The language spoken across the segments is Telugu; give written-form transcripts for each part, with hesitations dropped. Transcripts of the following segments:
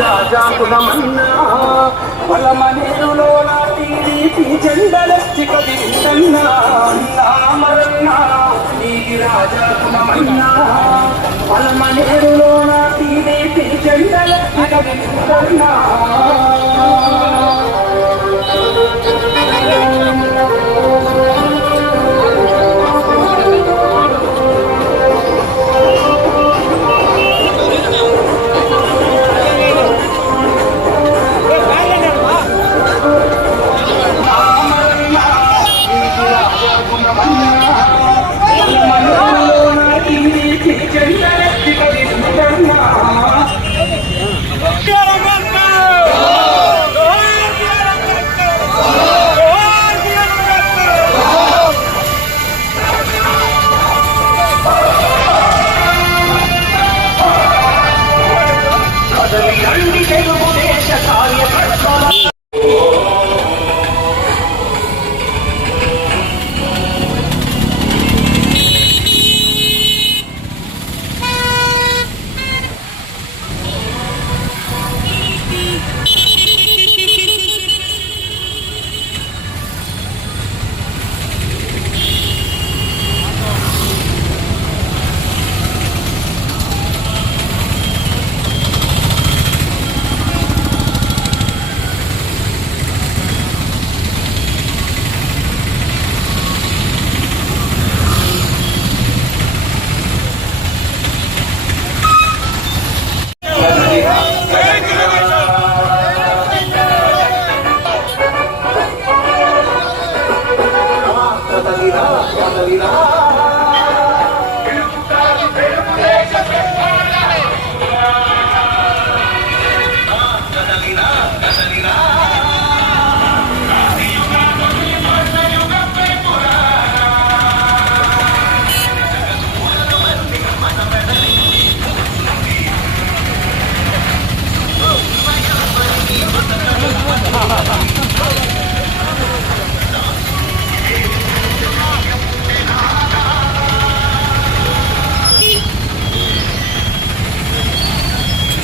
రాజా కులమన్నా పొలమనేరులో నాటి జెండలెత్తి కదిలిందన్నా మరన్నా నీటి రాజా కులమన్నా పొలమనేరులో నాటి జెండలెత్తి కదిలిందన్నా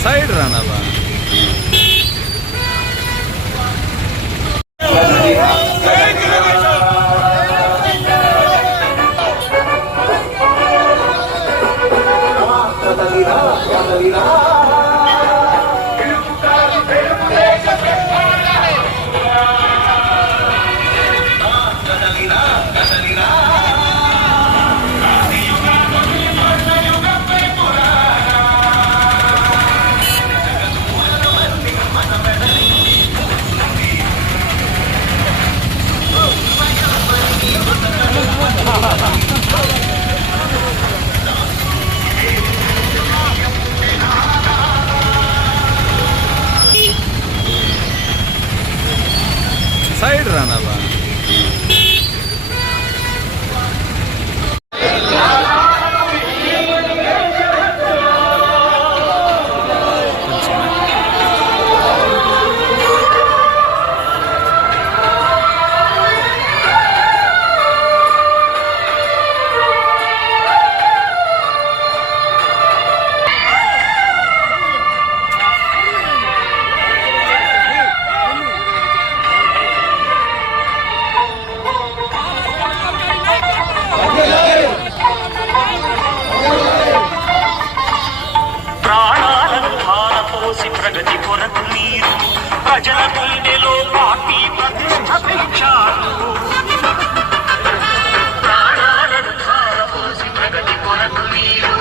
साइड रहना बा साइड रहना बा ప్రగతి కొరకు మీరు ప్రజల గుండెలో పార్టీ ప్రతిష్ట పెంచారు. ప్రాణాలను ధారపోసి ప్రగతి కొరకు మీరు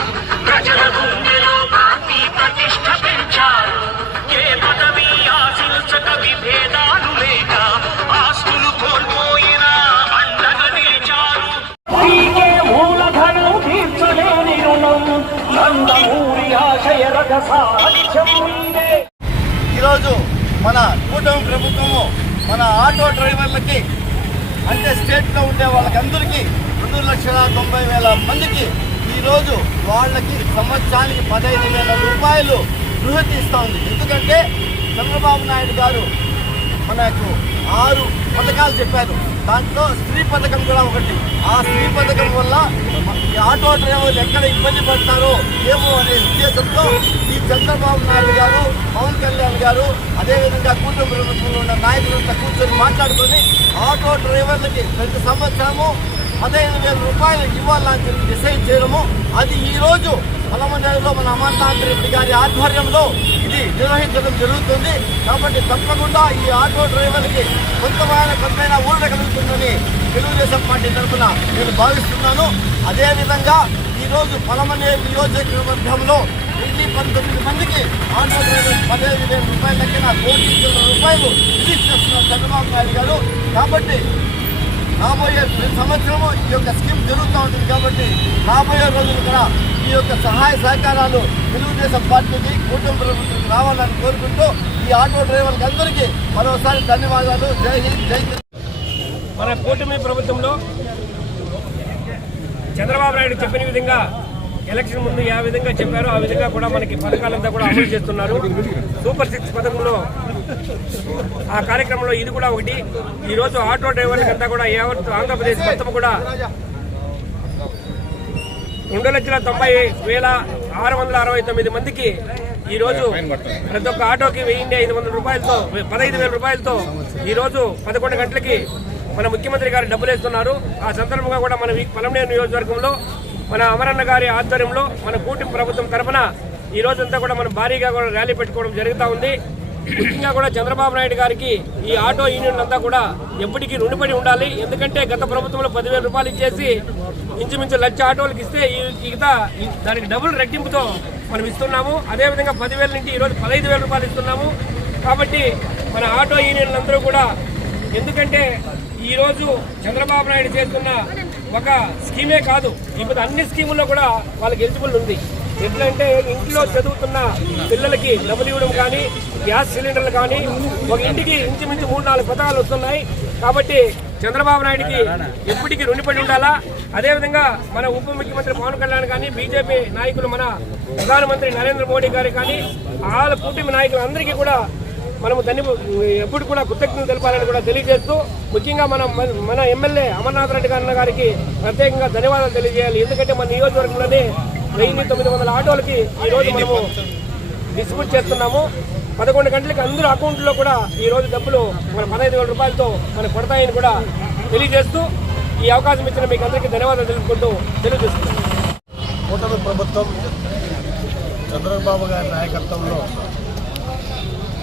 ప్రజల గుండెలో పార్టీ ప్రతిష్ట పెంచారు. ఏ పదవి ఆశించక విభేదాలు లేక ఆస్తులు కోల్పోయిన అండగా నిలిచారు. మీకే మూలధనం తీర్చలేని రుణం నందమూరి ఆశయ రథ సాధ్యం. ఈరోజు మన కూటమి ప్రభుత్వము మన ఆటో డ్రైవర్లకి అంటే స్టేట్లో ఉండే వాళ్ళకందరికీ 2,90,000 మందికి ఈరోజు వాళ్ళకి సంవత్సరానికి 15,000 రూపాయలు బృహతి ఇస్తూ ఉంది. ఎందుకంటే చంద్రబాబు నాయుడు గారు మనకు 6 పథకాలు చెప్పారు. దాంట్లో స్త్రీ పథకం కూడా ఒకటి. ఆ స్త్రీ పథకం వల్ల ఈ ఆటో డ్రైవర్లు ఎక్కడ ఇబ్బంది పడతారో ఏమో అనే ఉద్దేశంతో ఈ చంద్రబాబు నాయుడు గారు, పవన్ కళ్యాణ్ గారు, అదేవిధంగా కూటమి ప్రభుత్వంలో ఉన్న నాయకులంతా కూర్చొని మాట్లాడుకొని ఆటో డ్రైవర్లకి ప్రతి సంవత్సరము 15,000 రూపాయలు ఇవ్వాలని చెప్పి డిసైడ్ చేయడము, అది ఈరోజు పలమనేరులో మన అమర్నాథ్ రెడ్డి గారి ఆధ్వర్యంలో ఇది నిర్వహించడం జరుగుతుంది. కాబట్టి తప్పకుండా ఈ ఆటో డ్రైవర్లకి కొంతైనా ఊరట కలుగుతుందని తెలుగుదేశం పార్టీ తరఫున నేను భావిస్తున్నాను. అదేవిధంగా ఈరోజు పలమనేరు నియోజకవర్గంలో 19 మందికి ఆటో డ్రైవర్ 15,000 రూపాయల లెక్కన 1 కోటి రూపాయలు రిలీజ్ చేస్తున్నారు చంద్రబాబు నాయుడు గారు. కాబట్టి రాబోయే సంవత్సరము ఈ యొక్క స్కీమ్ జరుగుతూ ఉంటుంది. కాబట్టి రాబోయే రోజులు కూడా ఈ యొక్క సహాయ సహకారాలు తెలుగుదేశం పార్టీకి, కూటమి ప్రభుత్వం రావాలని కోరుకుంటూ ఈ ఆటో డ్రైవర్లకు అందరికీ మరోసారి ధన్యవాదాలు. జై హింద్, జై హింద్. మన కూటమి ప్రభుత్వంలో చంద్రబాబు నాయుడు చెప్పిన విధంగా ఎలక్షన్ ముందు ఏ విధంగా చెప్పారో ఆ విధంగా కూడా మనకి పథకాలంతా కూడా అమలు చేస్తున్నారు. సూపర్ 6 పథకంలో ఆ కార్యక్రమంలో ఇది కూడా ఒకటి. ఈరోజు ఆటో డ్రైవర్లకంతా కూడా యావత్ ఆంధ్రప్రదేశ్ మొత్తం కూడా 2,90,669 మందికి ఈరోజు ప్రతి ఒక్క ఆటోకి 1,500 రూపాయలతో 15,000 రూపాయలతో ఈరోజు 11 గంటలకి మన ముఖ్యమంత్రి గారు డబ్బులు వేస్తున్నారు. ఆ సందర్భంగా కూడా మన పలమనేరు నియోజకవర్గంలో మన అమరన్న గారి ఆధ్వర్యంలో మన కూటమి ప్రభుత్వం తరఫున ఈ రోజంతా కూడా మనం భారీగా కూడా ర్యాలీ పెట్టుకోవడం జరుగుతూ ఉంది. ముఖ్యంగా కూడా చంద్రబాబు నాయుడు గారికి ఈ ఆటో యూనియన్ అంతా కూడా ఎప్పటికీ రుణపడి ఉండాలి. ఎందుకంటే గత ప్రభుత్వంలో 10,000 రూపాయలు ఇచ్చేసి ఇంచుమించు 1,00,000 ఆటోలకు ఇస్తే దానికి డబుల్ రెట్టింపుతో మనం ఇస్తున్నాము. అదేవిధంగా 10,000 నుంచి ఈరోజు 15,000 రూపాయలు ఇస్తున్నాము. కాబట్టి మన ఆటో యూనియన్లు అందరూ కూడా, ఎందుకంటే ఈరోజు చంద్రబాబు నాయుడు చేస్తున్న ఒక స్కీమే కాదు, ఇప్పుడు అన్ని స్కీముల్లో కూడా వాళ్ళకి ఎలిజిబుల్ ఉంది. ఎట్లంటే ఇంట్లో చదువుతున్న పిల్లలకి డబ్బులు ఇవ్వడం కానీ, గ్యాస్ సిలిండర్లు కానీ, ఒక ఇంటికి ఇంచుమించు 3-4 పథకాలు వస్తున్నాయి. కాబట్టి చంద్రబాబు నాయుడికి ఎప్పటికీ రుణపడి ఉండాలా. అదేవిధంగా మన ఉప ముఖ్యమంత్రి పవన్ కళ్యాణ్ కానీ, బీజేపీ నాయకులు మన ప్రధానమంత్రి నరేంద్ర మోడీ గారు కానీ, వాళ్ళ కూటమి నాయకులందరికీ కూడా మనము ఎప్పుడు కూడా కృతజ్ఞతలు తెలపాలని కూడా తెలియజేస్తూ, ముఖ్యంగా మన ఎమ్మెల్యే అమర్నాథ్ రెడ్డి గారికి ప్రత్యేకంగా ధన్యవాదాలు తెలియజేయాలి. ఎందుకంటే మన నియోజకవర్గంలోనే 1,900 ఆటోలకి ఈరోజు మనము డిస్ట్రిబ్యూట్ చేస్తున్నాము. 11 గంటలకి అందరూ అకౌంట్లో కూడా ఈరోజు డబ్బులు మన 15,000 రూపాయలతో మనకు పడతాయని కూడా తెలియజేస్తూ, ఈ అవకాశం ఇచ్చిన మీకు అందరికీ ధన్యవాదాలు తెలుపుకుంటూ తెలియజేస్తున్నాను. కూటమి ప్రభుత్వం చంద్రబాబు గారి నాయకత్వంలో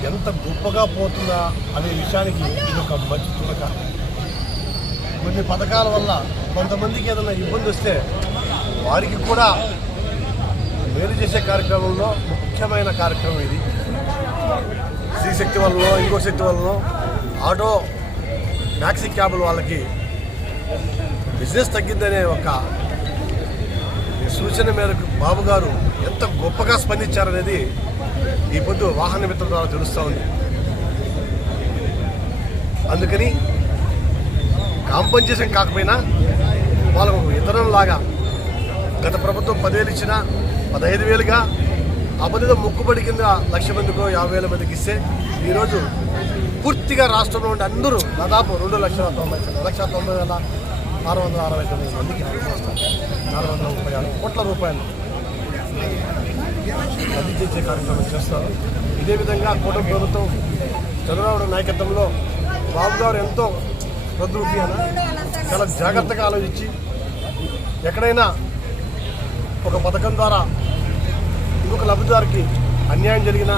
ఎంత గొప్పగా పోతుందా అనే విషయానికి ఇది ఒక మంచి తులక. కొన్ని పథకాల వల్ల కొంతమందికి ఏదైనా ఇబ్బంది వస్తే వారికి కూడా మేలు చేసే కార్యక్రమంలో ముఖ్యమైన కార్యక్రమం ఇది. స్త్రీ శక్తి వల్ల, ఇంకో శక్తి వల్ల ఆటో మ్యాక్సీ క్యాబుల వాళ్ళకి బిజినెస్ తగ్గిందనే ఒక సూచన మేరకు బాబు గారు ఎంత గొప్పగా స్పందించారనేది ఈ పొద్దు వాహన మిత్రం ద్వారా తెలుస్తూ ఉంది. అందుకని కాంపన్సేషన్ కాకపోయినా వాళ్ళకు ఇతరులలాగా గత ప్రభుత్వం 10,000 ఇచ్చినా 15,000గా ఆ పనిలో మొక్కుబడి కింద 1,00,000 మందికో 50,000 మందికి ఇస్తే ఈరోజు పూర్తిగా రాష్ట్రంలో ఉండే అందరూ దాదాపు 2,90,669,669 మందికి 436 కోట్ల రూపాయలు అందించే కార్యక్రమం చేస్తారు. ఇదే విధంగా కూటమి ప్రభుత్వం చంద్రబాబు నాయకత్వంలో బాబు గారు ఎంతో ప్రదృతిగా చాలా జాగ్రత్తగా ఆలోచించి ఎక్కడైనా ఒక పథకం ద్వారా ఇంకొక లబ్ధిదారికి అన్యాయం జరిగినా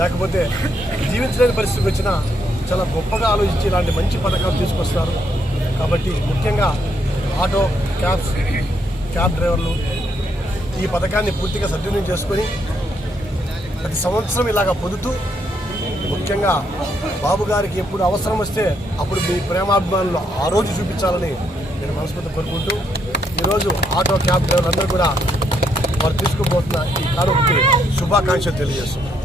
లేకపోతే జీవించలేని పరిస్థితికి వచ్చినా చాలా గొప్పగా ఆలోచించి ఇలాంటి మంచి పథకాలు తీసుకొస్తారు. కాబట్టి ముఖ్యంగా ఆటో క్యాబ్ డ్రైవర్లు ఈ పథకాన్ని పూర్తిగా సద్వినియోగం చేసుకొని ప్రతి సంవత్సరం ఇలాగా పొందుతూ, ముఖ్యంగా బాబు గారికి ఎప్పుడు అవసరం వస్తే అప్పుడు మీ ప్రేమాభిమానులు ఆ రోజు చూపించాలని నేను మనస్ఫూర్తి కోరుకుంటూ ఈరోజు ఆటో క్యాబ్ డ్రైవర్లందరూ కూడా వారు తీసుకుపోతున్న ఈ కానుకకి శుభాకాంక్షలు తెలియజేస్తున్నాను.